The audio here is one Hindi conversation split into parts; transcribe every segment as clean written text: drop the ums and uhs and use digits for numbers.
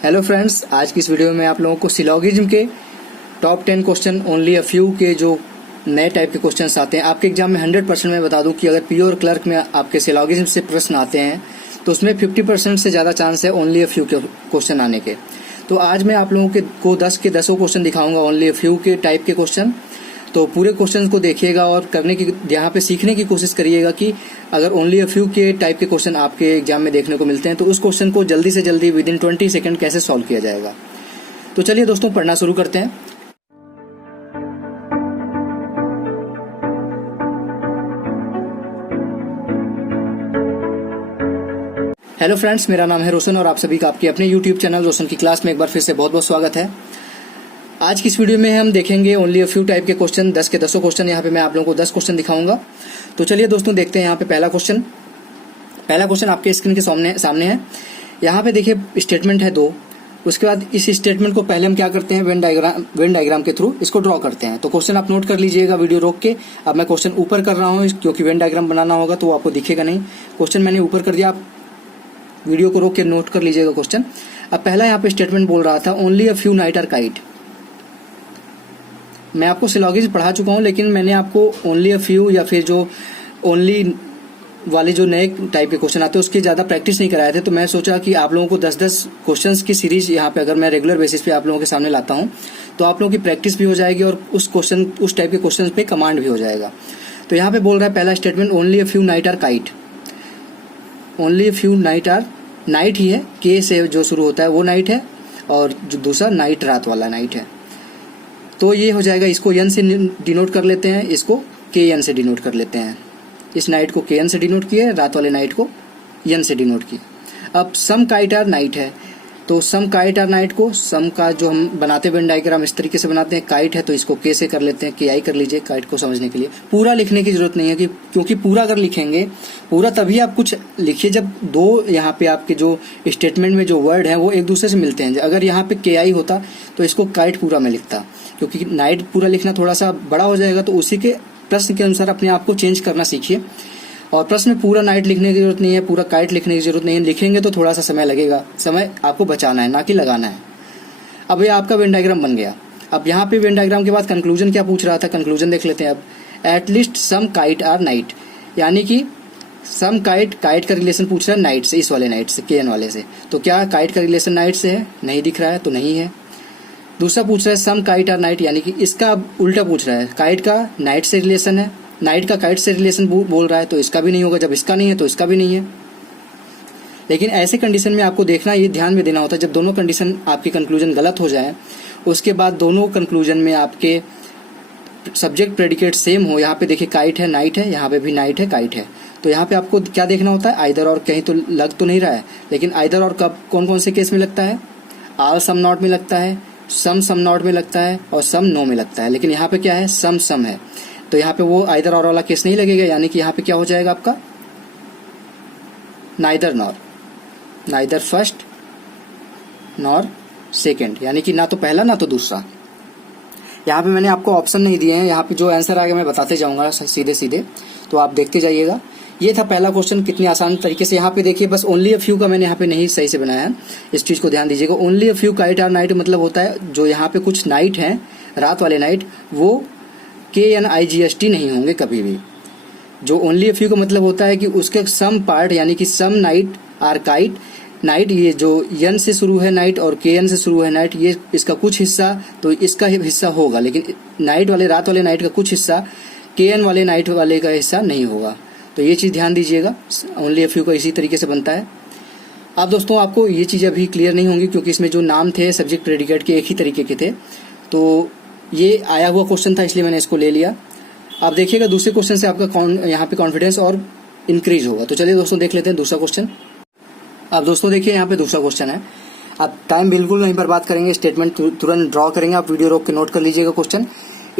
हेलो फ्रेंड्स, आज की इस वीडियो में आप लोगों को सिलोगिज्म के top 10 question only a few के जो नए टाइप के क्वेश्चंस आते हैं आपके एग्जाम में 100% मैं बता दूं कि अगर पीओ और क्लर्क में आपके सिलोगिज्म से प्रश्न आते हैं तो उसमें 50% से ज़्यादा चांस है ओनली अ फ्यू के क्वेश्चन आने के। तो आज मैं आप लोगों को 10 के 10 क्वेश्चन दिखाऊंगा ओनली अ फ्यू के टाइप के क्वेश्चन। तो पूरे क्वेश्चन को देखिएगा और करने की यहाँ पे सीखने की कोशिश करिएगा कि अगर ओनली अ फ्यू के टाइप के क्वेश्चन आपके एग्जाम में देखने को मिलते हैं तो उस क्वेश्चन को जल्दी से जल्दी विद इन 20 सेकंड कैसे सॉल्व किया जाएगा। तो चलिए दोस्तों, पढ़ना शुरू करते हैं। हेलो फ्रेंड्स, मेरा नाम है रोशन और आप सभी का आपके अपने यूट्यूब चैनल रोशन की क्लास में एक बार फिर से बहुत बहुत स्वागत है। आज की इस वीडियो में हम देखेंगे ओनली अ फ्यू टाइप के क्वेश्चन, 10 के 10 क्वेश्चन। यहाँ पे मैं आप लोगों को 10 क्वेश्चन दिखाऊंगा। तो चलिए दोस्तों देखते हैं। यहाँ पे पहला क्वेश्चन आपके स्क्रीन के सामने है। यहाँ पे देखिए स्टेटमेंट है 2। उसके बाद इस स्टेटमेंट को पहले हम क्या करते हैं, वेन डायग्राम के थ्रू इसको ड्रॉ करते हैं। तो क्वेश्चन आप नोट कर लीजिएगा वीडियो रोक के। अब मैं क्वेश्चन ऊपर कर रहा हूँ क्योंकि वेन डायग्राम बनाना होगा तो आपको दिखेगा नहीं। क्वेश्चन मैंने ऊपर कर दिया, आप वीडियो को रोक के नोट कर लीजिएगा क्वेश्चन। अब पहला यहाँ पे स्टेटमेंट बोल रहा था only a few knight are kite. मैं आपको सिलोगिज्म पढ़ा चुका हूँ, लेकिन मैंने आपको ओनली अ फ्यू या फिर जो ओनली वाले जो नए टाइप के क्वेश्चन आते हैं उसकी ज़्यादा प्रैक्टिस नहीं कराए थे। तो मैं सोचा कि आप लोगों को 10-10 क्वेश्चंस की सीरीज यहाँ पे अगर मैं रेगुलर बेसिस पे आप लोगों के सामने लाता हूँ तो आप लोगों की प्रैक्टिस भी हो जाएगी और उस टाइप के क्वेश्चन पे कमांड भी हो जाएगा। तो यहाँ पे बोल रहा है पहला statement only a few knight are kite. Only a few knight are, knight ही है, के से जो शुरू होता है वो नाइट है और जो दूसरा नाइट रात वाला नाइट है। तो ये हो जाएगा, इसको एन से डिनोट कर लेते हैं, इसको के एन से डिनोट कर लेते हैं। इस नाइट को के एन से डिनोट किए, रात वाले नाइट को एन से डिनोट किए। अब सम काइट आर नाइट है, तो सम काइट आर नाइट को सम का जो हम बनाते हैं वेन डायग्राम इस तरीके से बनाते हैं। काइट है तो इसको के से कर लेते हैं, के आई कर लीजिए काइट को समझने के लिए। पूरा लिखने की जरूरत नहीं है क्योंकि पूरा अगर लिखेंगे, पूरा तभी आप कुछ लिखिए जब दो यहाँ पे आपके जो स्टेटमेंट में जो वर्ड है वो एक दूसरे से मिलते हैं। अगर यहाँ पे के आई होता तो इसको काइट पूरा में लिखता, क्योंकि नाइट पूरा लिखना थोड़ा सा बड़ा हो जाएगा। तो उसी के प्रश्न के अनुसार अपने आप को चेंज करना सीखिए। और प्रश्न में पूरा नाइट लिखने की जरूरत नहीं है, पूरा काइट लिखने की जरूरत नहीं है। लिखेंगे तो थोड़ा सा समय लगेगा, समय आपको बचाना है ना कि लगाना है। अब ये आपका वेन डायग्राम बन गया। अब यहाँ पे वेन डायग्राम के बाद कंक्लूजन क्या पूछ रहा था, कंक्लूजन देख लेते हैं। अब at least some kite are knight, यानी कि सम काइट का रिलेशन पूछ रहा है नाइट से, इस वाले नाइट से, के एन वाले से। तो क्या काइट का रिलेशन नाइट से है? नहीं दिख रहा है तो नहीं है। दूसरा पूछ रहा है सम काइट आर नाइट, यानी कि इसका उल्टा पूछ रहा है, काइट का नाइट से रिलेशन है, नाइट का काइट से रिलेशन बोल रहा है, तो इसका भी नहीं होगा। जब इसका नहीं है तो इसका भी नहीं है। लेकिन ऐसे कंडीशन में आपको देखना, ये ध्यान में देना होता है, जब दोनों कंडीशन आपकी कंक्लूजन गलत हो जाए, उसके बाद दोनों कंक्लूजन में आपके सब्जेक्ट प्रेडिकेट सेम हो। यहाँ पे देखिए काइट है नाइट है, यहाँ पे भी नाइट है काइट है। तो यहाँ पे आपको क्या देखना होता है, आइदर और। कहीं तो लग तो नहीं रहा है, लेकिन आइदर और कब कौन कौन से केस में लगता है, ऑल सम नॉट में लगता है, सम नॉट में लगता है और सम नो में लगता है। लेकिन यहाँ पे क्या है, सम है। तो यहाँ पे वो आइदर और वाला केस नहीं लगेगा, यानी कि यहाँ पे क्या हो जाएगा आपका neither nor, neither first nor second, यानी कि ना तो पहला ना तो दूसरा। यहाँ पे मैंने आपको ऑप्शन नहीं दिए हैं, यहाँ पे जो आंसर आएगा मैं बताते जाऊंगा सीधे सीधे, तो आप देखते जाइएगा। ये था पहला क्वेश्चन, कितनी आसान तरीके से। यहाँ पे देखिए बस ओनली अ फ्यू का मैंने यहाँ पे नहीं सही से बनाया है, इस चीज को ध्यान दीजिएगा। Only a few kite are night मतलब होता है जो यहाँ पे कुछ नाइट है, रात वाले नाइट, वो KNIGST नहीं होंगे कभी भी। जो ओनली अ फ्यू का मतलब होता है कि उसके सम पार्ट, यानी कि सम नाइट आर काइट, नाइट ये जो यन से शुरू है नाइट और KN से शुरू है नाइट, ये इसका कुछ हिस्सा तो इसका हिस्सा होगा, लेकिन नाइट वाले रात वाले नाइट का कुछ हिस्सा KN वाले नाइट वाले का हिस्सा नहीं होगा। तो ये चीज़ ध्यान दीजिएगा। ओनली अ फ्यू का इसी तरीके से बनता है। अब दोस्तों आपको ये चीज़ अभी क्लियर नहीं होंगी क्योंकि इसमें जो नाम थे सब्जेक्ट प्रेडिकेट के एक ही तरीके के थे। तो ये आया हुआ क्वेश्चन था इसलिए मैंने इसको ले लिया। आप देखिएगा दूसरे क्वेश्चन से आपका यहाँ पे कॉन्फिडेंस और इंक्रीज होगा। तो चलिए दोस्तों देख लेते हैं दूसरा क्वेश्चन। अब दोस्तों देखिए यहाँ पे दूसरा क्वेश्चन है। आप टाइम बिल्कुल नहीं बर्बाद करेंगे, स्टेटमेंट तुरंत ड्रॉ करेंगे। आप वीडियो रोक के नोट कर लीजिएगा क्वेश्चन।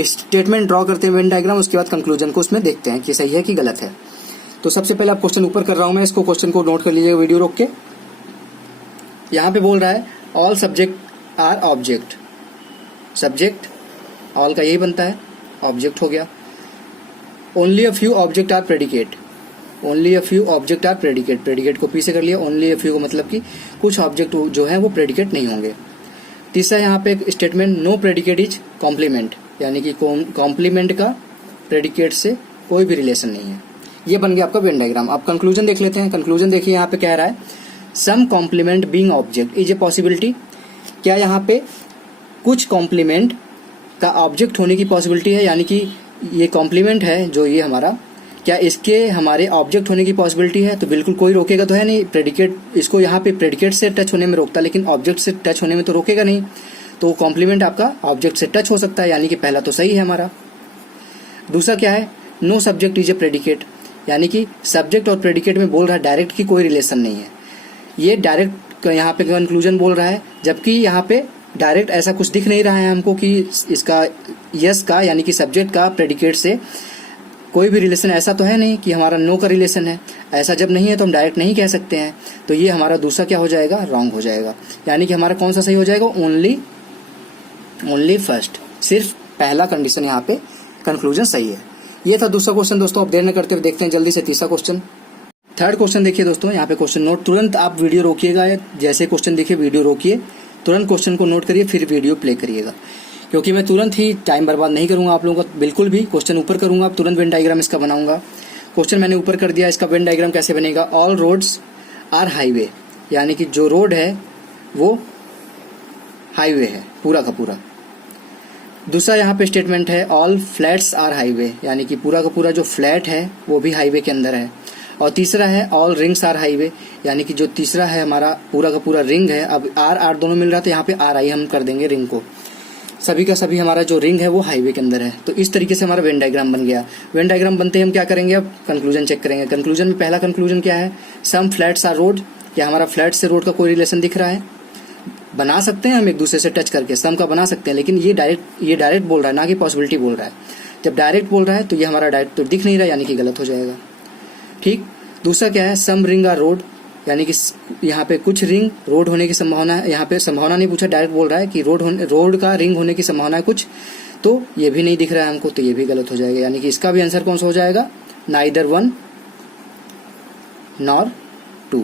स्टेटमेंट ड्रॉ करते हैं वेन डायग्राम, उसके बाद कंक्लूजन को उसमें देखते हैं कि सही है कि गलत है। तो सबसे पहले आप क्वेश्चन ऊपर कर रहा हूं मैं, इसको क्वेश्चन को नोट कर लीजिएगा वीडियो रोक के। यहाँ पे बोल रहा है all subject are object. Subject all का यही बनता है, ऑब्जेक्ट हो गया। Only a few object are predicate. Only a few object are predicate, predicate को पी से कर लिया, ओनली अ फ्यू का मतलब कि कुछ ऑब्जेक्ट जो है वो प्रेडिकेट नहीं होंगे। तीसरा यहाँ पे एक statement, no predicate is complement, यानी कि कॉम्प्लीमेंट का प्रेडिकेट से कोई भी रिलेशन नहीं है। ये बन गया आपका वेन डायग्राम। अब कंक्लूजन देख लेते हैं। कंक्लूजन देखिए यहाँ पे कह रहा है some complement being object is a possibility, क्या यहाँ पे कुछ कॉम्प्लीमेंट का ऑब्जेक्ट होने की पॉसिबिलिटी है, यानी कि ये कॉम्प्लीमेंट है जो ये हमारा, क्या इसके हमारे ऑब्जेक्ट होने की पॉसिबिलिटी है? तो बिल्कुल कोई रोकेगा तो है नहीं, प्रेडिकेट इसको यहाँ पे प्रेडिकेट से टच होने में रोकता, लेकिन ऑब्जेक्ट से टच होने में तो रोकेगा नहीं। तो कॉम्प्लीमेंट आपका ऑब्जेक्ट से टच हो सकता है, यानी कि पहला तो सही है हमारा। दूसरा क्या है, no subject is a predicate, यानी कि सब्जेक्ट और प्रेडिकेट में बोल रहा है डायरेक्ट की कोई रिलेशन नहीं है, ये डायरेक्ट यहाँ पे कंक्लूजन बोल रहा है, जबकि यहाँ पे डायरेक्ट ऐसा कुछ दिख नहीं रहा है हमको कि इसका यस का यानी कि सब्जेक्ट का प्रेडिकेट से कोई भी रिलेशन ऐसा तो है नहीं कि हमारा नो का रिलेशन है। ऐसा जब नहीं है तो हम डायरेक्ट नहीं कह सकते हैं। तो ये हमारा दूसरा क्या हो जाएगा, रॉन्ग हो जाएगा। यानी कि हमारा कौन सा सही हो जाएगा, ओनली फर्स्ट, सिर्फ पहला कंडीशन यहाँ पे कंक्लूजन सही है। ये था दूसरा क्वेश्चन दोस्तों। अब देर न करते हुए देखते हैं जल्दी से तीसरा क्वेश्चन। थर्ड क्वेश्चन देखिए दोस्तों, यहाँ पे क्वेश्चन नोट, तुरंत आप वीडियो रोकिएगा, जैसे क्वेश्चन देखिए वीडियो रोकिए, तुरंत क्वेश्चन को नोट करिए, फिर वीडियो प्ले करिएगा, क्योंकि मैं तुरंत ही टाइम बर्बाद नहीं करूंगा आप लोगों का बिल्कुल भी। क्वेश्चन ऊपर करूंगा, अब तुरंत वेन डायग्राम इसका बनाऊंगा। क्वेश्चन मैंने ऊपर कर दिया, इसका वेन डायग्राम कैसे बनेगा, ऑल रोड्स आर हाईवे, यानी कि जो रोड है वो हाईवे है पूरा का पूरा। दूसरा यहाँ पे स्टेटमेंट है ऑल फ्लैट्स आर हाईवे, यानी कि पूरा का पूरा जो फ्लैट है वो भी हाईवे के अंदर है। और तीसरा है ऑल रिंग्स आर हाईवे, यानी कि जो तीसरा है हमारा पूरा का पूरा रिंग है। अब आर दोनों मिल रहा था, यहाँ पे आर आई हम कर देंगे रिंग को, सभी का सभी हमारा जो रिंग है वो हाईवे के अंदर है। तो इस तरीके से हमारा वेन डायग्राम बन गया। वेन डायग्राम बनते ही हम क्या करेंगे, अब कंक्लूजन चेक करेंगे। कंक्लूजन में पहला कंक्लूजन क्या है, सम फ्लैट्स आर रोड, क्या हमारा फ्लैट से रोड का कोई रिलेशन दिख रहा है? बना सकते हैं हम एक दूसरे से टच करके, सम का बना सकते हैं, लेकिन ये डायरेक्ट बोल रहा है, ना कि पॉसिबिलिटी बोल रहा है। जब डायरेक्ट बोल रहा है तो ये हमारा डायरेक्ट तो दिख नहीं रहा, यानी कि गलत हो जाएगा। ठीक। दूसरा क्या है, सम रिंग आर रोड, यानी कि यहाँ पे कुछ रिंग रोड होने की संभावना है। यहाँ पे संभावना नहीं पूछा, डायरेक्ट बोल रहा है कि रोड का रिंग होने की संभावना है कुछ, तो ये भी नहीं दिख रहा है हमको, तो ये भी गलत हो जाएगा। यानी कि इसका भी आंसर कौन सा हो जाएगा, नाइदर 1 नॉर 2।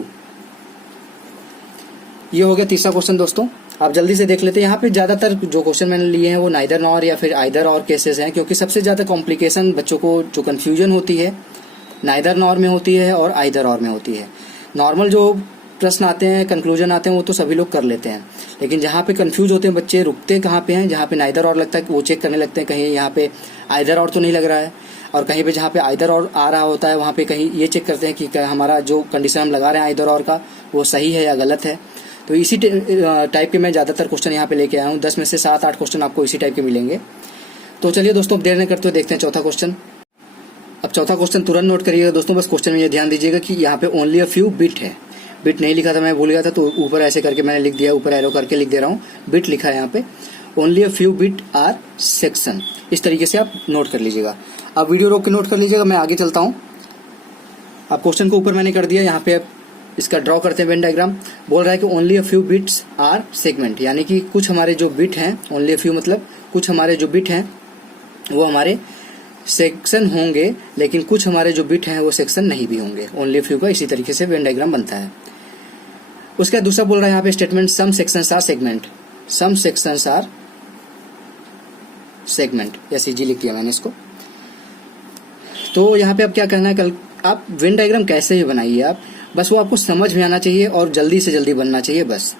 ये हो गया तीसरा क्वेश्चन दोस्तों। आप जल्दी से देख लेते हैं। यहाँ पे ज्यादातर जो क्वेश्चन मैंने लिए हैं वो नाइदर नॉर या फिर आइदर और केसेस हैं, क्योंकि सबसे ज्यादा कॉम्प्लिकेशन बच्चों को जो कंफ्यूजन होती है नाइदर नॉर में होती है और आइदर और में होती है। नॉर्मल जो प्रश्न आते हैं, कंक्लूजन आते हैं, वो तो सभी लोग कर लेते हैं, लेकिन जहाँ पे कंफ्यूज होते हैं बच्चे, रुकते कहाँ पे हैं, जहाँ पे नाइदर और लगता है वो चेक करने लगते हैं, कहीं यहाँ पे आइदर और तो नहीं लग रहा है, और कहीं पे जहाँ पे आइदर और आ रहा होता है वहाँ पे कहीं ये चेक करते हैं कि हमारा जो कंडीशन हम लगा रहे हैं आइदर और का वो सही है या गलत है। तो इसी टाइप के मैं ज़्यादातर क्वेश्चन यहाँ पे लेके आया हूँ। 10 में से 7-8 क्वेश्चन आपको इसी टाइप के मिलेंगे। तो चलिए दोस्तों, देर नहीं करते हुए देखते हैं चौथा क्वेश्चन। अब चौथा क्वेश्चन तुरंत नोट करिएगा दोस्तों, बस क्वेश्चन में ये ध्यान दीजिएगा कि यहाँ पे ओनली अ फ्यू बिट है। बिट नहीं लिखा था, मैं भूल गया था, तो ऊपर ऐसे करके मैंने लिख दिया, ऊपर एरो करके लिख दे रहा हूँ, बिट लिखा है यहाँ पे। Only a few bit are section, इस तरीके से आप नोट कर लीजिएगा। अब वीडियो रोक के नोट कर लीजिएगा, मैं आगे चलता हूँ। अब क्वेश्चन को ऊपर मैंने कर दिया, यहाँ पे इसका ड्रॉ करते हैं वेन डायग्राम। बोल रहा है कि only a few bits are segment, यानी कि कुछ हमारे जो बिट हैं, ओनली अ फ्यू मतलब कुछ हमारे जो बिट हैं वो हमारे सेक्शन होंगे, लेकिन कुछ हमारे जो बिट हैं वो सेक्शन नहीं भी होंगे। ओनली फ्यू का इसी तरीके से वेन डायग्राम बनता है। उसका दूसरा बोल रहा है यहाँ पे statement, some sections are segment, some sections are segment, या सीजी लिख दिया मैंने इसको। तो यहाँ पे अब क्या करना है, कल आप वेन डायग्राम कैसे भी बनाइए आप, बस वो आपको समझ में आना चाहिए और जल्दी से जल्दी बनना चाहिए बस।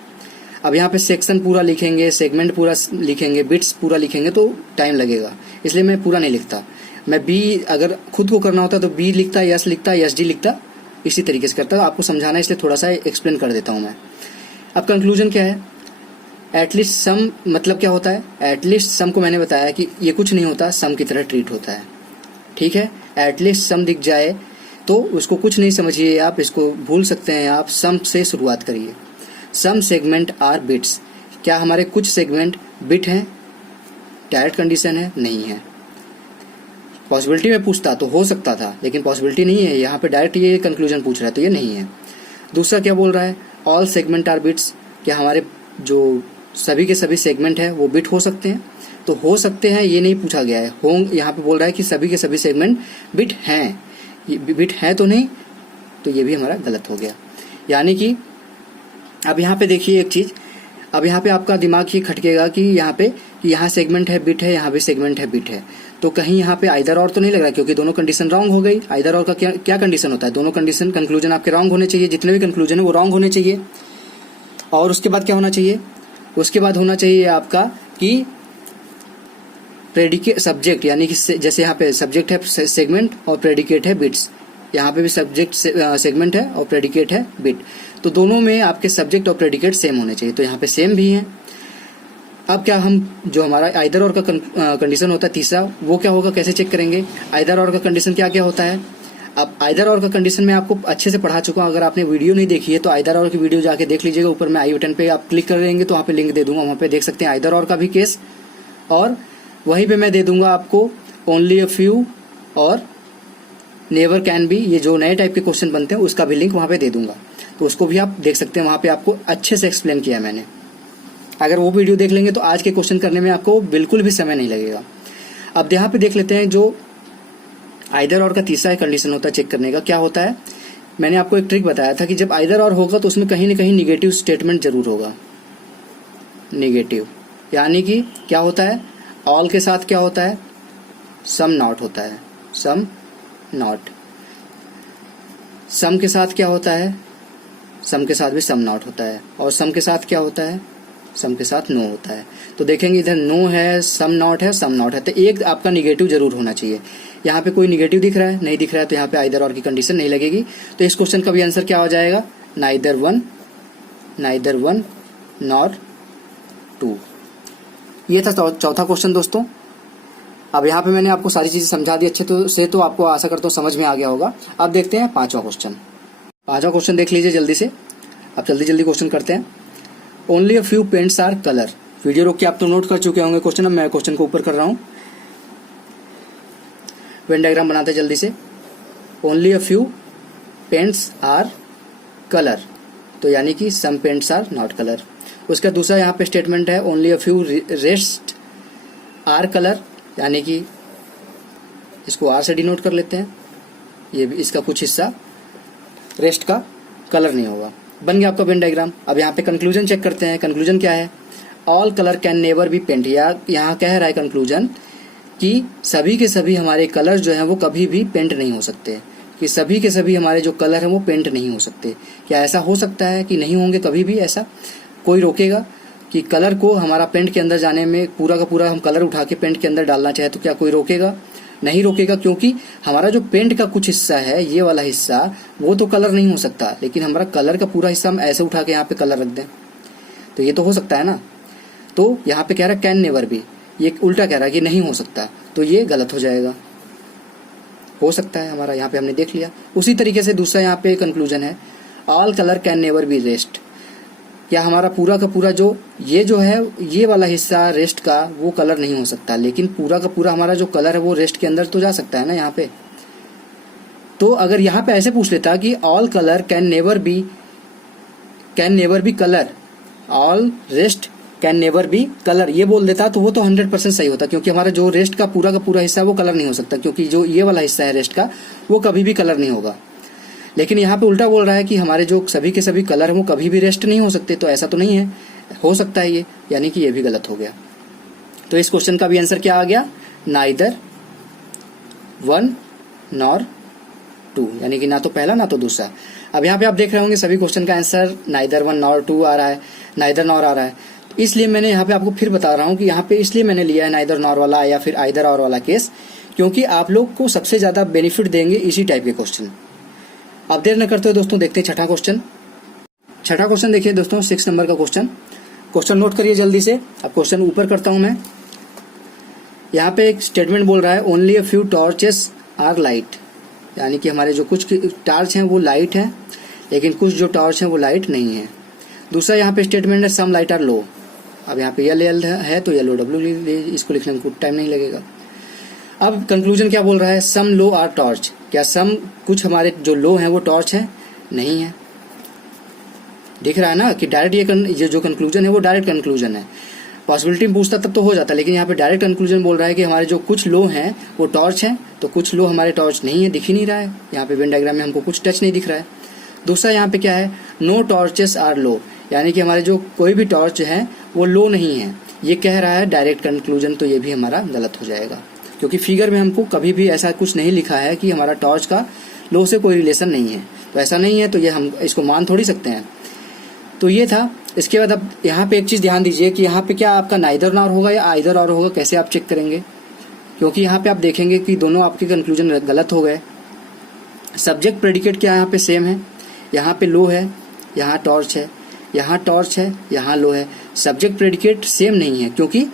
अब यहाँ पे सेक्शन पूरा लिखेंगे, सेगमेंट पूरा लिखेंगे, बिट्स पूरा लिखेंगे तो टाइम लगेगा, इसलिए मैं पूरा नहीं लिखता। मैं बी अगर खुद को करना होता तो बी लिखता, यस लिखता, यस डी लिखता, इसी तरीके से करता। आपको समझाना है इसलिए थोड़ा सा एक्सप्लेन कर देता हूँ मैं। अब कंक्लूजन क्या है, एटलीस्ट सम मतलब क्या होता है, एटलीस्ट सम को मैंने बताया कि ये कुछ नहीं होता, सम की तरह ट्रीट होता है। ठीक है, एटलीस्ट सम दिख जाए तो उसको कुछ नहीं समझिए आप, इसको भूल सकते हैं आप, सम से शुरुआत करिए। सम सेगमेंट आर बिट्स, क्या हमारे कुछ सेगमेंट बिट हैं? डायरेक्ट कंडीशन है, नहीं है। पॉसिबिलिटी में पूछता तो हो सकता था, लेकिन पॉसिबिलिटी नहीं है, यहाँ पे डायरेक्ट ये कंक्लूजन पूछ रहा है तो ये नहीं है। दूसरा क्या बोल रहा है, ऑल सेगमेंट आर बिट्स, क्या हमारे जो सभी के सभी सेगमेंट है वो बिट हो सकते हैं? तो हो सकते हैं ये नहीं पूछा गया है, यहाँ पे बोल रहा है कि सभी के सभी सेगमेंट बिट हैं। बिट है तो नहीं, तो ये भी हमारा गलत हो गया। यानी कि अब यहाँ पे देखिए एक चीज, अब यहाँ पे आपका दिमाग ये खटकेगा कि यहाँ सेगमेंट है बिट है, यहाँ पे सेगमेंट है बिट है, तो कहीं यहाँ पे आइदर और तो नहीं लग रहा, क्योंकि दोनों कंडीशन रॉन्ग हो गई। आइदर और का क्या कंडीशन होता है, दोनों कंडीशन कंक्लूजन आपके रॉन्ग होने चाहिए, जितने भी कंक्लूजन है वो रॉन्ग होने चाहिए। और उसके बाद क्या होना चाहिए, उसके बाद होना चाहिए आपका कि प्रेडिकेट सब्जेक्ट, यानी कि जैसे यहाँ पे सब्जेक्ट है सेगमेंट और प्रेडिकेट है बिट्स, यहाँ पे भी सब्जेक्ट सेगमेंट है और प्रेडिकेट है बिट, तो दोनों में आपके सब्जेक्ट और प्रेडिकेट सेम होने चाहिए, तो यहाँ पे सेम भी हैं। अब क्या हम जो हमारा आइदर और का कंडीशन होता है तीसरा, वो क्या होगा, कैसे चेक करेंगे आइदर और का कंडीशन क्या क्या होता है। अब आइदर और का कंडीशन में आपको अच्छे से पढ़ा चुका हूँ, अगर आपने वीडियो नहीं देखी है तो आइदर और की वीडियो जाके देख लीजिएगा, ऊपर में आई बटन पे आप क्लिक कर देंगे तो वहाँ पे लिंक दे दूंगा, वहाँ पे देख सकते हैं आइदर और का भी केस, और वहीं पे मैं दे दूंगा आपको ओनली अ फ्यू और नेवर कैन बी, ये जो नए टाइप के क्वेश्चन बनते हैं उसका भी लिंक वहाँ पे दे दूंगा, तो उसको भी आप देख सकते हैं, वहाँ पे आपको अच्छे से एक्सप्लेन किया मैंने। अगर वो वीडियो देख लेंगे तो आज के क्वेश्चन करने में आपको बिल्कुल भी समय नहीं लगेगा। अब यहाँ पे देख लेते हैं जो आइदर और का तीसरा कंडीशन होता है चेक करने का, क्या होता है। मैंने आपको एक ट्रिक बताया था कि जब आइदर और होगा तो उसमें कहीं ना कहीं निगेटिव स्टेटमेंट जरूर होगा, निगेटिव, यानी कि क्या होता है, ऑल के साथ क्या होता है, सम नॉट होता है, सम नॉट, सम के साथ क्या होता है, सम के साथ भी सम नॉट होता है, और सम के साथ क्या होता है, सम के साथ नो होता है। तो देखेंगे इधर नो है, सम नॉट है, सम नॉट है, तो एक आपका निगेटिव जरूर होना चाहिए। यहाँ पे कोई निगेटिव दिख रहा है, नहीं दिख रहा है, तो यहाँ पे आइदर और की कंडीशन नहीं लगेगी। तो इस क्वेश्चन का भी आंसर क्या हो जाएगा, नाइदर वन नॉर टू। ये था चौथा क्वेश्चन दोस्तों। अब यहाँ पे मैंने आपको सारी चीजें समझा दी अच्छे तो आपको आशा करता हूँ समझ में आ गया होगा। अब देखते हैं पांचवा क्वेश्चन देख लीजिए जल्दी से। अब जल्दी क्वेश्चन करते हैं। Only a few paints are colour. Video रोक के आप तो नोट कर चुके होंगे क्वेश्चन, अब मैं क्वेश्चन को ऊपर कर रहा हूँ। वेन डायग्राम बनाते हैं जल्दी से। Only a few paints are colour, तो यानी कि some paints are not colour. उसका दूसरा यहाँ पे स्टेटमेंट है only a few rest are colour, यानी कि इसको आर से डिनोट कर लेते हैं, ये भी इसका कुछ हिस्सा रेस्ट का कलर नहीं होगा। बन गया आपका वेन डायग्राम। अब यहाँ पे कंक्लूजन चेक करते हैं। कंक्लूजन क्या है, all colour can never be paint. यहाँ कह रहा है कंक्लूजन कि सभी के सभी हमारे कलर जो हैं वो कभी भी पेंट नहीं हो सकते, कि सभी के सभी हमारे जो कलर हैं वो पेंट नहीं हो सकते। क्या ऐसा हो सकता है कि नहीं होंगे कभी भी? ऐसा कोई रोकेगा कि कलर को हमारा पेंट के अंदर जाने में, पूरा का पूरा हम कलर उठा के पेंट के अंदर डालना चाहे तो क्या कोई रोकेगा? नहीं रोकेगा, क्योंकि हमारा जो पेंट का कुछ हिस्सा है, ये वाला हिस्सा, वो तो कलर नहीं हो सकता, लेकिन हमारा कलर का पूरा हिस्सा हम ऐसे उठा के यहाँ पे कलर रख दें तो ये तो हो सकता है ना। तो यहाँ पे कह रहा है कैन नेवर बी, ये उल्टा कह रहा है कि नहीं हो सकता, तो ये गलत हो जाएगा। हो सकता है हमारा, यहाँ पे हमने देख लिया। उसी तरीके से दूसरा यहाँ पे कंक्लूजन है all colour can never B rest. क्या हमारा पूरा का पूरा जो है ये वाला हिस्सा रेस्ट का, वो कलर नहीं हो सकता, लेकिन पूरा का पूरा हमारा जो कलर है वो रेस्ट के अंदर तो जा सकता है ना यहाँ पे। तो अगर यहाँ पे ऐसे पूछ लेता कि all colour can never B colour, all rest can never B colour, ये बोल देता तो वो तो 100% सही होता, क्योंकि हमारा जो रेस्ट का पूरा हिस्सा है वो कलर नहीं हो सकता, क्योंकि जो ये वाला हिस्सा है रेस्ट का वो कभी भी कलर नहीं होगा। लेकिन यहाँ पे उल्टा बोल रहा है कि हमारे जो सभी के सभी कलर हैं वो कभी भी रेस्ट नहीं हो सकते, तो ऐसा तो नहीं है, हो सकता है ये, यानी कि ये भी गलत हो गया। तो इस क्वेश्चन का भी आंसर क्या आ गया, नाइदर वन नॉर टू, यानी कि ना तो पहला ना तो दूसरा। अब यहाँ पे आप देख रहे होंगे सभी क्वेश्चन का answer neither one nor two आ रहा है, नाइदर नॉर आ रहा है। तो इसलिए मैंने यहाँ पे आपको फिर बता रहा हूँ कि यहाँ पे इसलिए मैंने लिया है नाइदर नॉर वाला या फिर आइदर और वाला केस, क्योंकि आप लोग को सबसे ज्यादा बेनिफिट देंगे इसी टाइप के क्वेश्चन। अब देर न करते हुए दोस्तों देखते हैं छठा क्वेश्चन देखिए दोस्तों, 6 नंबर का क्वेश्चन नोट करिए जल्दी से। अब क्वेश्चन ऊपर करता हूं मैं। यहाँ पे एक स्टेटमेंट बोल रहा है only a few torches are light, यानी कि हमारे जो कुछ टॉर्च हैं वो लाइट हैं, लेकिन कुछ जो टॉर्च हैं वो लाइट नहीं है। दूसरा यहाँ पे स्टेटमेंट है सम लाइट आर लो। अब यहाँ पे एल है तो येलो डब्ल्यू, इसको लिखने में कुछ टाइम नहीं लगेगा। अब कंक्लूजन क्या बोल रहा है, सम लो आर टॉर्च। क्या सम कुछ हमारे जो लो हैं वो टॉर्च है? नहीं है। दिख रहा है ना कि डायरेक्ट ये जो कंक्लूजन है वो डायरेक्ट कंक्लूजन है। पॉसिबिलिटी पूछता तब तो हो जाता, लेकिन यहाँ पे डायरेक्ट कंक्लूजन बोल रहा है कि हमारे जो कुछ लो हैं वो टॉर्च हैं, तो कुछ लो हमारे टॉर्च नहीं है, दिख ही नहीं रहा है। यहाँ पे वेन डायग्राम में हमको कुछ टच नहीं दिख रहा है। दूसरा यहाँ पे क्या है, नो टॉर्चेस आर लो, यानी कि हमारे जो कोई भी टॉर्च है वो लो नहीं है, ये कह रहा है डायरेक्ट कंक्लूजन, तो ये भी हमारा गलत हो जाएगा, क्योंकि फिगर में हमको कभी भी ऐसा कुछ नहीं लिखा है कि हमारा टॉर्च का लो से कोई रिलेशन नहीं है, तो ऐसा नहीं है, तो ये हम इसको मान थोड़ी सकते हैं। तो ये था। इसके बाद अब यहाँ पे एक चीज़ ध्यान दीजिए कि यहाँ पे क्या आपका नाइदर नॉर होगा या आइदर और होगा, कैसे आप चेक करेंगे, क्योंकि यहाँ पे आप देखेंगे कि दोनों आपके कंक्लूजन गलत हो गए। सब्जेक्ट प्रेडिकेट क्या यहाँ पे सेम है, यहाँ पे लो है, यहाँ टॉर्च है, यहाँ टॉर्च है, यहाँ लो है। सब्जेक्ट प्रेडिकेट सेम नहीं है, क्योंकि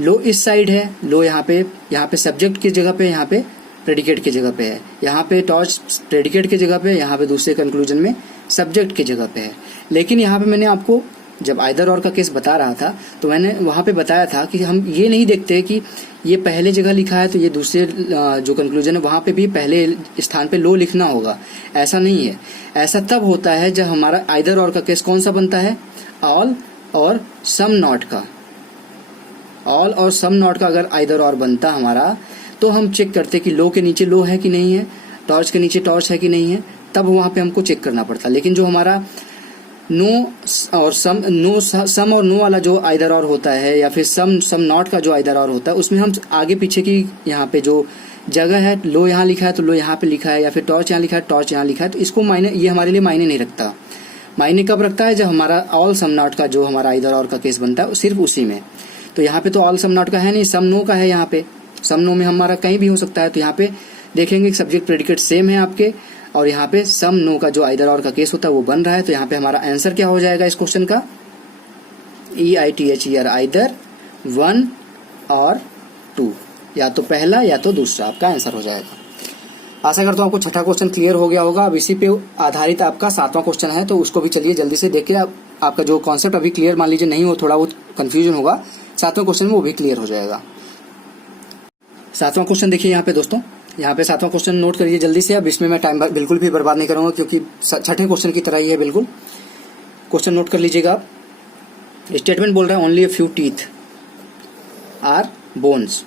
लो इस साइड है, लो यहाँ पे सब्जेक्ट की जगह पे, यहाँ पे प्रेडिकेट की जगह पे है, यहाँ पे टॉर्च प्रेडिकेट की जगह पे, यहाँ पे दूसरे कंक्लूजन में सब्जेक्ट की जगह पे है। लेकिन यहाँ पे मैंने आपको जब आइदर और का केस बता रहा था तो मैंने वहाँ पे बताया था कि हम ये नहीं देखते कि ये पहले जगह लिखा है तो ये दूसरे जो कंक्लूजन है वहाँ पे भी पहले स्थान पे लो लिखना होगा, ऐसा नहीं है। ऐसा तब होता है जब हमारा आइदर और का केस कौन सा बनता है, ऑल और सम नॉट का। ऑल और सम नॉट का अगर आइदर और बनता हमारा तो हम चेक करते कि लो के नीचे लो है कि नहीं है, टॉर्च के नीचे टॉर्च है कि नहीं है, तब वहाँ पे हमको चेक करना पड़ता। लेकिन जो हमारा नो और सम और नो वाला जो आइदर और होता है, या फिर सम नॉट का जो आइदर और होता है, उसमें हम आगे पीछे की यहाँ पे जो जगह है, लो यहाँ लिखा है तो लो यहाँ पे लिखा है, या फिर टॉर्च यहाँ लिखा है टॉर्च यहाँ लिखा है, तो इसको मायने, ये हमारे लिए मायने नहीं रखता। मायने कब रखता है, जब हमारा ऑल सम नॉट का जो हमारा आइदर और का केस बनता है सिर्फ उसी में। तो यहाँ पे तो ऑल सम नॉट का है नहीं, सम नो का है, यहाँ पे सम नो में हमारा कहीं भी हो सकता है। तो यहाँ पे देखेंगे सब्जेक्ट प्रेडिकेट सेम है आपके, और यहाँ पे सम नो का जो आइदर और का केस होता है वो बन रहा है। तो यहाँ पे हमारा आंसर क्या हो जाएगा इस क्वेश्चन का, EITHER, आइदर 1 और 2, या तो पहला या तो दूसरा आपका आंसर हो जाएगा। आशा करता हूँ आपको छठा क्वेश्चन क्लियर हो गया होगा। अब इसी पे आधारित आपका 7वां क्वेश्चन है, तो उसको भी चलिए जल्दी से देखिए। आपका जो कॉन्सेप्ट अभी क्लियर मान लीजिए नहीं हो, थोड़ा बहुत कंफ्यूजन होगा, 7वें क्वेश्चन में वो भी क्लियर हो जाएगा। 7वां क्वेश्चन देखिए यहाँ पे दोस्तों, यहाँ पे 7वां क्वेश्चन नोट करिए जल्दी से। अब इसमें मैं टाइम बिल्कुल भी बर्बाद नहीं करूंगा, क्योंकि छठे क्वेश्चन की तरह ही है बिल्कुल। क्वेश्चन नोट कर लीजिएगा आप। स्टेटमेंट बोल रहा है only a few teeth are bones,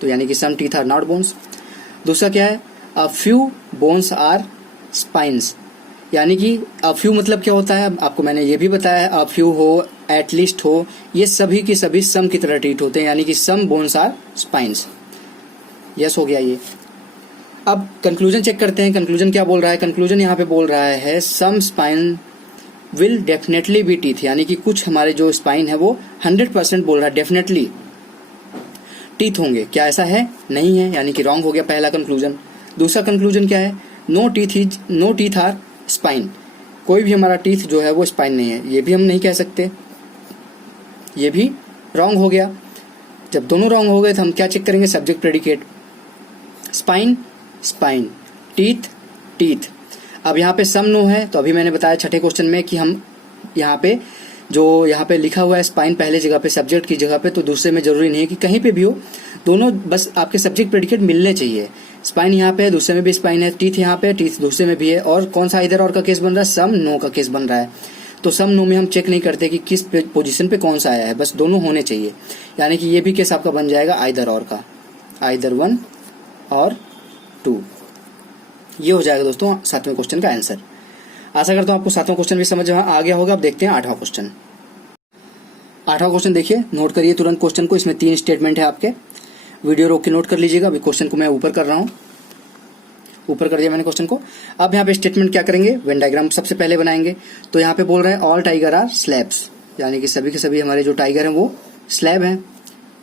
तो यानी कि some teeth are not bones. दूसरा क्या है, a few bones are spines, यानी कि अ फ्यू मतलब क्या होता है आपको मैंने ये भी बताया है। अ फ्यू हो, एटलीस्ट हो, ये सभी की सभी सम की तरह ट्रीट होते हैं, यानी कि सम बोन्स आर स्पाइन्स। यस हो गया ये। अब कंक्लूजन चेक करते हैं, कंक्लूजन क्या बोल रहा है। कंक्लूजन यहाँ पे बोल रहा है some spine will definitely be teeth, यानी कि कुछ हमारे जो स्पाइन है वो 100% बोल रहा है डेफिनेटली टीथ होंगे। क्या ऐसा है? नहीं है, यानी कि रॉन्ग हो गया पहला कंक्लूजन। दूसरा कंक्लूजन क्या है, नो टीथ आर स्पाइन, कोई भी हमारा टीथ जो है वो स्पाइन नहीं है, ये भी हम नहीं कह सकते, ये भी रॉन्ग हो गया। जब दोनों रॉन्ग हो गए तो हम क्या चेक करेंगे, subject predicate, spine spine, teeth teeth. अब यहाँ पे सम नो है, तो अभी मैंने बताया छठे क्वेश्चन में कि हम यहाँ पे जो यहाँ पे लिखा हुआ है स्पाइन पहले जगह पे, सब्जेक्ट की जगह पे, तो दूसरे में जरूरी नहीं है कि कहीं पे भी हो, दोनों बस आपके सब्जेक्ट प्रेडिकेट मिलने चाहिए। स्पाइन यहाँ पे है, दूसरे में भी स्पाइन है, टीथ यहाँ पे, टीथ दूसरे में भी है, और कौन सा इधर और का केस बन रहा है, सम नो का केस बन रहा है। तो सम नो में हम चेक नहीं करते कि किस पोजीशन पे कौन सा आया है, बस दोनों होने चाहिए, यानी कि ये भी केस आपका बन जाएगा आइदर और का, आइदर 1 और 2। ये हो जाएगा दोस्तों 7वें क्वेश्चन का आंसर। आशा करता हूँ आपको 7वां क्वेश्चन भी समझ में आ गया होगा। अब देखते हैं 8वां क्वेश्चन। 8वां क्वेश्चन देखिए, नोट करिए तुरंत क्वेश्चन को। इसमें 3 स्टेटमेंट है आपके, वीडियो रोक के नोट कर लीजिएगा। अभी क्वेश्चन को मैं ऊपर कर रहा हूँ, ऊपर कर दिया मैंने क्वेश्चन को। अब यहाँ पे स्टेटमेंट क्या करेंगे, वेन डायग्राम सबसे पहले बनाएंगे। तो यहाँ पे बोल रहे हैं ऑल टाइगर आर स्लैब्स, यानी कि सभी के सभी हमारे जो टाइगर हैं वो स्लैब हैं,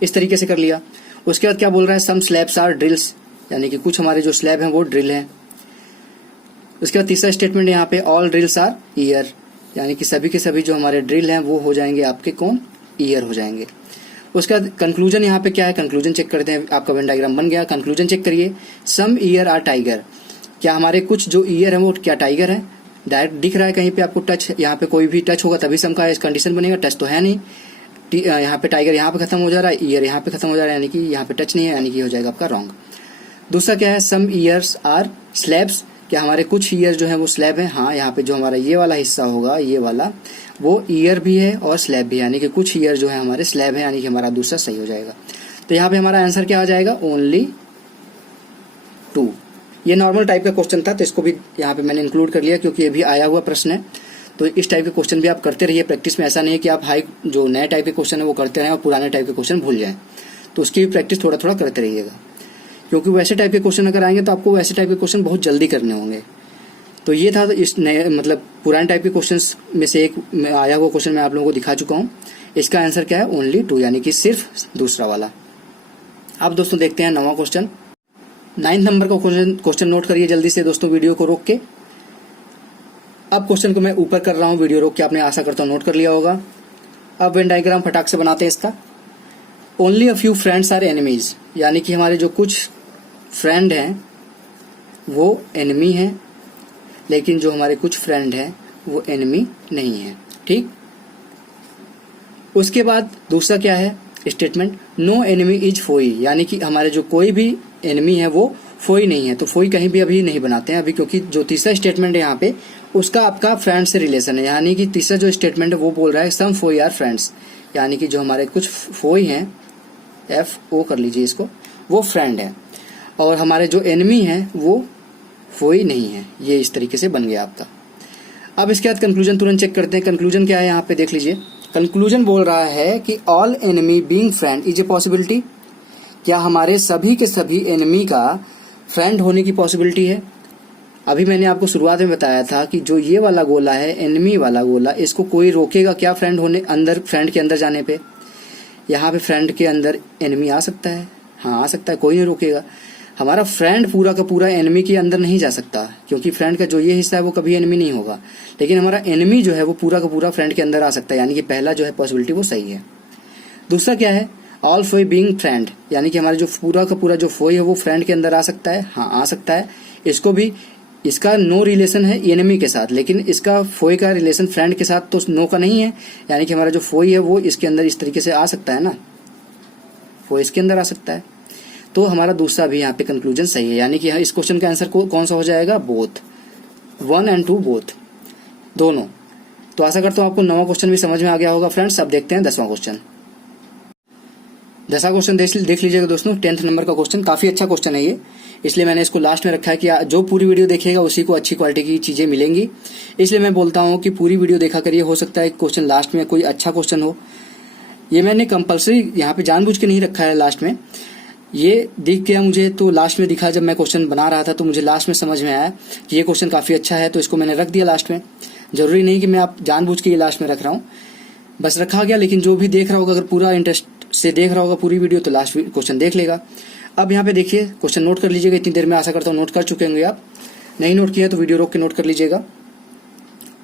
इस तरीके से कर लिया। उसके बाद क्या बोल रहा है, सम स्लैब्स आर ड्रिल्स, यानी कि कुछ हमारे जो स्लैब हैं वो ड्रिल हैं। उसके बाद तीसरा स्टेटमेंट यहाँ पे ऑल ड्रिल्स आर ईयर, यानी कि सभी के सभी जो हमारे ड्रिल हैं वो हो जाएंगे आपके कौन, ईयर हो जाएंगे। उसके बाद कंक्लूजन यहाँ पे क्या है, कंक्लूजन चेक करते हैं। आपका वेन डायग्राम बन गया, कंक्लूजन चेक करिए। सम ईयर आर टाइगर, क्या हमारे कुछ जो ईयर है वो क्या टाइगर है, डायरेक्ट दिख रहा है कहीं पे आपको टच, यहाँ पे कोई भी टच होगा तभी सम का कंडीशन बनेगा, टच तो है नहीं। यहाँ पे टाइगर यहाँ पे खत्म हो जा रहा है, ईयर यहाँ पे खत्म हो जा रहा है, यानी कि यहाँ पे टच नहीं है, यानी कि हो जाएगा आपका रॉन्ग। दूसरा क्या है, सम ईयर्स आर स्लैब्स, क्या हमारे कुछ ईयर जो है वो स्लैब है। हाँ, यहाँ पे जो हमारा ये वाला हिस्सा होगा, ये वाला, वो ईयर भी है और स्लैब भी है, यानी कि कुछ ईयर जो है हमारे स्लैब है, यानी कि हमारा दूसरा सही हो जाएगा। तो यहाँ पे हमारा आंसर क्या आ जाएगा, ओनली 2, ये नॉर्मल टाइप का क्वेश्चन था, तो इसको भी यहाँ पे मैंने इंक्लूड कर लिया क्योंकि ये भी आया हुआ प्रश्न है। तो इस टाइप के क्वेश्चन भी आप करते रहिए प्रैक्टिस में। ऐसा नहीं है कि आप हाई जो नए टाइप के क्वेश्चन है वो करते रहें और पुराने टाइप के क्वेश्चन भूल जाएं। तो उसकी भी प्रैक्टिस थोड़ा थोड़ा करते रहिएगा, क्योंकि वैसे टाइप के क्वेश्चन अगर आएंगे तो आपको वैसे टाइप के क्वेश्चन बहुत जल्दी करने होंगे। तो ये था इस नए मतलब पुराने टाइप के क्वेश्चंस में से एक आया हुआ क्वेश्चन मैं आप लोगों को दिखा चुका हूँ। इसका आंसर क्या है? ओनली 2, यानी कि सिर्फ दूसरा वाला। अब दोस्तों देखते हैं 9वां क्वेश्चन। 9 नंबर का क्वेश्चन नोट करिए जल्दी से दोस्तों वीडियो को रोक के। अब क्वेश्चन को मैं ऊपर कर रहा हूँ, वीडियो रोक के आपने आशा करता हूँ नोट कर लिया होगा। अब वेन डायग्राम फटाक से बनाते हैं इसका। Only a few friends are enemies, यानी कि हमारे जो कुछ फ्रेंड हैं वो एनिमी हैं, लेकिन जो हमारे कुछ फ्रेंड हैं वो एनिमी नहीं है। ठीक, उसके बाद दूसरा क्या है statement? No enemy is Foy, यानी कि हमारे जो कोई भी एनिमी है वो फोई नहीं है। तो फोई कहीं भी अभी नहीं बनाते हैं अभी, क्योंकि जो तीसरा स्टेटमेंट है यहाँ पे उसका आपका फ्रेंड से रिलेशन है। यानी कि तीसरा जो स्टेटमेंट है वो बोल रहा है सम फोई आर फ्रेंड्स, यानी कि जो हमारे कुछ फोई हैं, FO कर लीजिए इसको, वो फ्रेंड है, और हमारे जो एनिमी है वो फोई नहीं है। ये इस तरीके से बन गया आपका। अब इसके बाद कंक्लूजन तुरंत चेक करते हैं। कंक्लूजन क्या है यहाँ पे देख लीजिए। कंक्लूजन बोल रहा है कि all enemy being friend is a possibility, क्या हमारे सभी के सभी एनिमी का फ्रेंड होने की पॉसिबिलिटी है। अभी मैंने आपको शुरुआत में बताया था कि जो ये वाला गोला है एनिमी वाला गोला, इसको कोई रोकेगा क्या फ्रेंड होने, अंदर फ्रेंड के अंदर जाने पे? यहाँ पे फ्रेंड के अंदर एनिमी आ सकता है, हाँ आ सकता है, कोई नहीं रोकेगा। हमारा फ्रेंड पूरा का पूरा एनिमी के अंदर नहीं जा सकता, क्योंकि फ्रेंड का जो ये हिस्सा है वो कभी एनिमी नहीं होगा, लेकिन हमारा एनिमी जो है वो पूरा का पूरा फ्रेंड के अंदर आ सकता है, यानी कि पहला जो है पॉसिबिलिटी वो सही है। दूसरा क्या है? ऑल फोई बीइंग फ्रेंड, यानी कि हमारा जो पूरा का पूरा जो फोई है वो फ्रेंड के अंदर आ सकता है, हाँ आ सकता है। इसको भी, इसका नो रिलेशन है एनिमी के साथ, लेकिन इसका फोई का रिलेशन फ्रेंड के साथ तो नो का नहीं है, यानी कि हमारा जो फोई है वो इसके अंदर इस तरीके से आ सकता है ना, फोई इसके अंदर आ सकता है। तो हमारा दूसरा भी यहाँ पे कंक्लूजन सही है, यानी कि इस क्वेश्चन का आंसर कौन सा हो जाएगा? बोथ, 1 और 2 बोथ, दोनों। तो आशा करता हूँ आपको 9वां क्वेश्चन भी समझ में आ गया होगा फ्रेंड्स। अब देखते हैं 10वां क्वेश्चन। 10वां क्वेश्चन देख लीजिएगा दोस्तों, 10th नंबर का क्वेश्चन। काफी अच्छा क्वेश्चन है ये, इसलिए मैंने इसको लास्ट में रखा है कि जो पूरी वीडियो देखेगा उसी को अच्छी क्वालिटी की चीजें मिलेंगी, इसलिए मैं बोलता हूँ कि पूरी वीडियो देखा करिए। हो सकता है क्वेश्चन लास्ट में कोई अच्छा क्वेश्चन हो। ये मैंने कंपलसरी यहाँ पे जानबूझ के नहीं रखा है लास्ट में, ये दिख गया मुझे तो लास्ट में दिखा। जब मैं क्वेश्चन बना रहा था तो मुझे लास्ट में समझ में आया कि ये क्वेश्चन काफी अच्छा है, तो इसको मैंने रख दिया लास्ट में। जरूरी नहीं कि मैं आप जानबूझ के ये लास्ट में रख रहा हूँ, बस रखा गया। लेकिन जो भी देख रहा होगा, अगर पूरा इंटरेस्ट से देख रहा होगा पूरी वीडियो, तो लास्ट क्वेश्चन देख लेगा। अब यहाँ पे देखिए क्वेश्चन नोट कर लीजिएगा, इतनी देर में आशा करता हूँ नोट कर चुके होंगे आप। नहीं नोट किया तो वीडियो रोक के नोट कर लीजिएगा।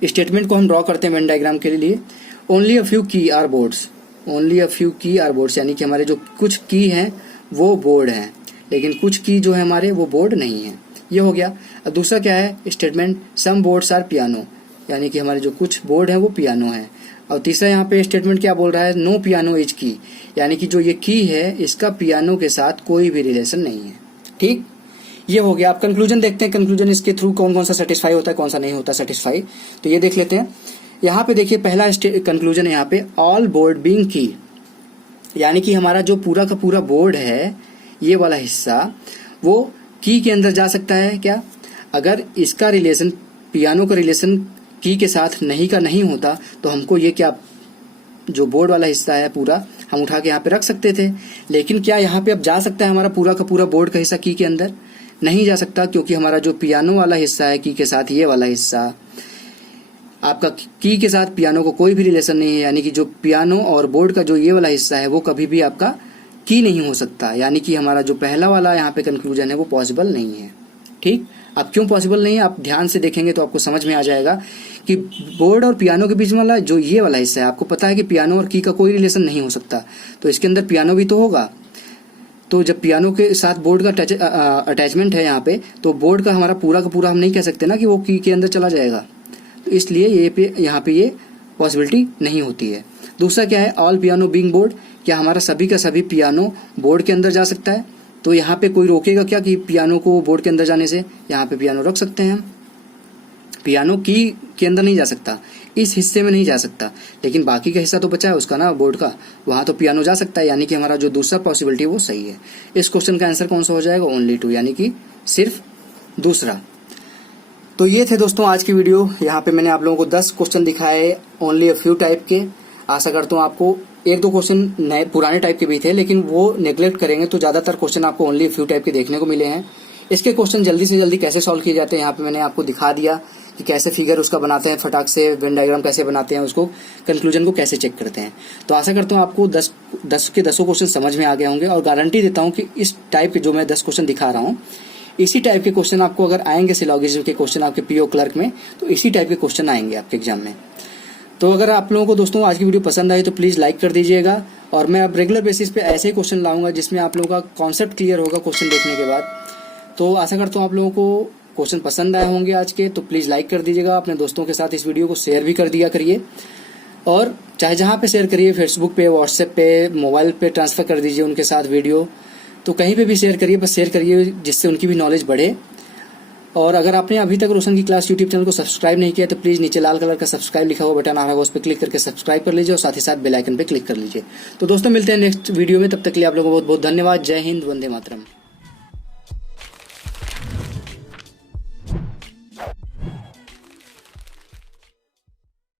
स्टेटमेंट को हम ड्रॉ करते हैं वेन डायग्राम के लिए। Only a few key are boards, only a few key are boards, यानी कि हमारे जो कुछ की हैं वो बोर्ड हैं, लेकिन कुछ की जो है हमारे वो बोर्ड नहीं है। ये हो गया। अब दूसरा क्या है statement? Some boards are piano, यानी कि हमारे जो कुछ बोर्ड है वो पियानो है। और तीसरा यहाँ पे स्टेटमेंट क्या बोल रहा है? नो पियानो इज की, यानी कि जो ये की है इसका पियानो के साथ कोई भी रिलेशन नहीं है। ठीक, ये हो गया। अब कंक्लूजन देखते हैं, कंक्लूजन इसके थ्रू कौन कौन सा सेटिस्फाई होता है, कौन सा नहीं होता सेटिस्फाई। तो ये देख लेते हैं। यहाँ पे देखिए पहला कंक्लूजन है यहाँ पे, ऑल बोर्ड बीइंग की, यानी कि हमारा जो पूरा का पूरा बोर्ड है ये वाला हिस्सा वो की के अंदर जा सकता है क्या? अगर इसका रिलेशन, पियानो का रिलेशन की के साथ नहीं का नहीं होता तो हमको ये क्या, जो बोर्ड वाला हिस्सा है पूरा हम उठा के यहाँ पे रख सकते थे। लेकिन क्या यहाँ पे अब जा सकता है हमारा पूरा का पूरा बोर्ड का हिस्सा की के अंदर? नहीं जा सकता, क्योंकि हमारा जो पियानो वाला हिस्सा है की के साथ, ये वाला हिस्सा आपका की के साथ पियानो को कोई भी रिलेशन नहीं है, यानी कि जो पियानो और बोर्ड का जो ये वाला हिस्सा है वो कभी भी आपका की नहीं हो सकता, यानी कि हमारा जो पहला वाला यहाँ पे कंक्लूजन है वो पॉसिबल नहीं है। ठीक, अब क्यों पॉसिबल नहीं है आप ध्यान से देखेंगे तो आपको समझ में आ जाएगा कि बोर्ड और पियानो के बीच वाला जो ये वाला हिस्सा है, आपको पता है कि पियानो और की का कोई रिलेशन नहीं हो सकता, तो इसके अंदर पियानो भी तो होगा। तो जब पियानो के साथ बोर्ड का अटैचमेंट है यहाँ पे, तो बोर्ड का हमारा पूरा का पूरा हम नहीं कह सकते ना कि वो की के अंदर चला जाएगा, तो इसलिए यहाँ पे ये पॉसिबिलिटी नहीं होती है। दूसरा क्या है? ऑल पियानो बीइंग बोर्ड, क्या हमारा सभी का सभी पियानो बोर्ड के अंदर जा सकता है? तो यहाँ पे कोई रोकेगा क्या कि पियानो को बोर्ड के अंदर जाने से? यहाँ पे पियानो रख सकते हैं हम, पियानो की के अंदर नहीं जा सकता, इस हिस्से में नहीं जा सकता, लेकिन बाकी का हिस्सा तो बचा है उसका ना बोर्ड का, वहां तो पियानो जा सकता है, यानी कि हमारा जो दूसरा पॉसिबिलिटी वो सही है। इस क्वेश्चन का आंसर कौन सा हो जाएगा? ओनली 2, यानी कि सिर्फ दूसरा। तो ये थे दोस्तों आज की वीडियो। यहाँ पे मैंने आप लोगों को 10 क्वेश्चन दिखाए, ओनली अ फ्यू टाइप के। आशा करता हूँ आपको एक दो क्वेश्चन नए पुराने टाइप के भी थे, लेकिन वो नेग्लेक्ट करेंगे तो ज़्यादातर क्वेश्चन आपको ओनली फ्यू टाइप के देखने को मिले हैं। इसके क्वेश्चन जल्दी से जल्दी कैसे सॉल्व किए जाते हैं यहाँ पे मैंने आपको दिखा दिया कि कैसे फिगर उसका बनाते हैं, फटाक से वेन डायग्राम कैसे बनाते हैं, उसको कंक्लूजन को कैसे चेक करते हैं। तो आशा करता हूँ आपको 10 के 10 क्वेश्चन समझ में आ गए होंगे, और गारंटी देता हूँ कि इस टाइप के जो मैं 10 क्वेश्चन दिखा रहा हूँ, इसी टाइप के क्वेश्चन आपको अगर आएंगे सिलॉजिज्म के क्वेश्चन आपके पीओ क्लर्क में, तो इसी टाइप के क्वेश्चन आएंगे आपके एग्जाम में। तो अगर आप लोगों को दोस्तों आज की वीडियो पसंद आई तो प्लीज़ लाइक कर दीजिएगा, और मैं अब रेगुलर बेसिस पे ऐसे ही क्वेश्चन लाऊंगा जिसमें आप लोगों का कॉन्सेप्ट क्लियर होगा क्वेश्चन देखने के बाद। तो आशा करता हूँ आप लोगों को क्वेश्चन पसंद आए होंगे आज के। तो प्लीज़ लाइक कर दीजिएगा, अपने दोस्तों के साथ इस वीडियो को शेयर भी कर दिया करिए, और चाहे जहाँ पे शेयर करिए, फेसबुक पे, व्हाट्सएप पे, मोबाइल पे ट्रांसफ़र कर दीजिए उनके साथ वीडियो। तो कहीं पे भी शेयर करिए, बस शेयर करिए जिससे उनकी भी नॉलेज बढ़े। और अगर आपने अभी तक रोशन की क्लास यूट्यूब चैनल को सब्सक्राइब नहीं किया तो प्लीज़ नीचे लाल कलर का सब्सक्राइब लिखा हुआ बटन आ रहा होगा, उस पर क्लिक करके सब्सक्राइब कर लीजिए, और साथ ही साथ बेल आइकन पर क्लिक कर लीजिए। तो दोस्तों मिलते हैं नेक्स्ट वीडियो में, तब तक के लिए आप लोगों को बहुत बहुत धन्यवाद। जय हिंद, वंदे मातरम।